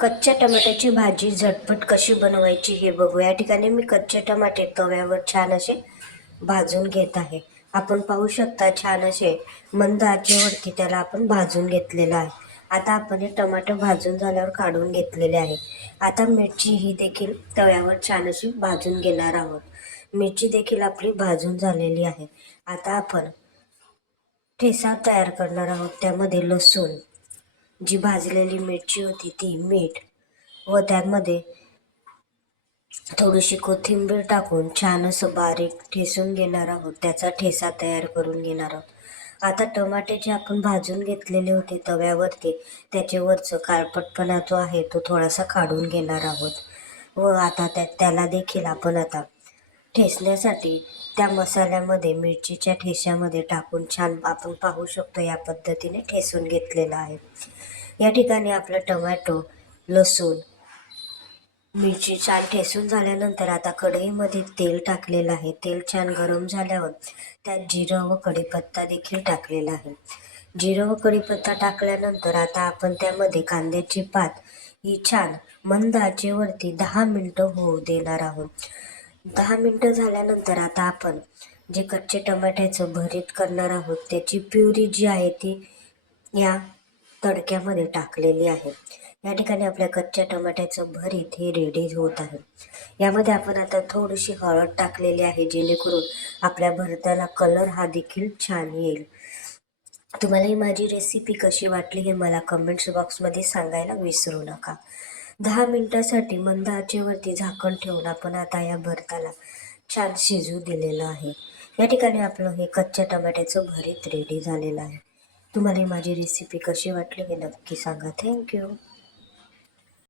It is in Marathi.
कच्च्या टमाट्याची भाजी झटपट कशी बनवायची हे बघू. या ठिकाणी मी कच्चे टमाटे तव्यावर छान असे भाजून घेत आहे. आपण पाहू शकता छान असे मंद आचेवरती त्याला आपण भाजून घेतलेलं आहे. आता आपण हे टमाटर भाजून झाल्यावर काढून घेतलेले आहे. आता मिरची ही देखील तव्यावर छान अशी भाजून घेणार आहोत. मिरची देखील आपली भाजून झालेली आहे. आता आपण ठेचा तयार करणार आहोत. त्यामध्ये लसूण, जी भाजलेली मिरची होती ती, मीठ व त्यामध्ये थोडीशी कोथिंबीर टाकून छान असं बारीक ठेचून घेणार आहोत. त्याचा ठेचा तयार करून घेणार आहोत. आता टमाटे जे आपण भाजून घेतलेले होते तव्यावरती, त्याच्यावरचं काळपटपणा जो आहे तो थोडासा काढून घेणार आहोत. व आता त्याला देखील आपण आता ठेचण्यासाठी त्या मसाल्यामध्ये, मिरचीच्या ठेच्यामध्ये टाकून छान आपण पाहू शकतो या पद्धतीने ठेचून घेतलेला आहे. या ठिकाणी आपलं टोमॅटो, लसूण, मिरची छान ठेचून झाल्यानंतर आता कढईमध्ये तेल टाकलेलं आहे. तेल छान गरम झाल्यावर त्यात जिरं व कढीपत्ता देखील टाकलेला आहे. जिरं व कढीपत्ता टाकल्यानंतर आता आपण त्यामध्ये कांद्याची पात ही छान मंद आचेवरती 10 मिनिटं होऊ देणार आहोत. 10 मिनिटं झाल्यानंतर आता आपण जे कच्चे टमाट्याचं भरीत करणार आहोत त्याची प्युरी जी आहे ती या तडक्यामध्ये टाकलेली आहे. या ठिकाणी आपल्या कच्च्या टमाट्याचं भरीत हे रेडी होत आहे. यामध्ये आपण आता थोडीशी हळद टाकलेली आहे, जेणेकरून आपल्या भरताला कलर हा देखील छान येईल. तुम्हाला ही माझी रेसिपी कशी वाटली हे मला कमेंट्स बॉक्समध्ये सांगायला विसरू नका. 10 मिनिटासाठी मंद आचेवरती झाकण ठेवून आपण आता या भरताला छान शिजू दिलेलं आहे. या ठिकाणी आपलं हे कच्च्या टमाट्याचं भरीत रेडी झालेलं आहे. तुम्हाला ही माझी रेसिपी कशी वाटली हे नक्की सांगा. थँक्यू.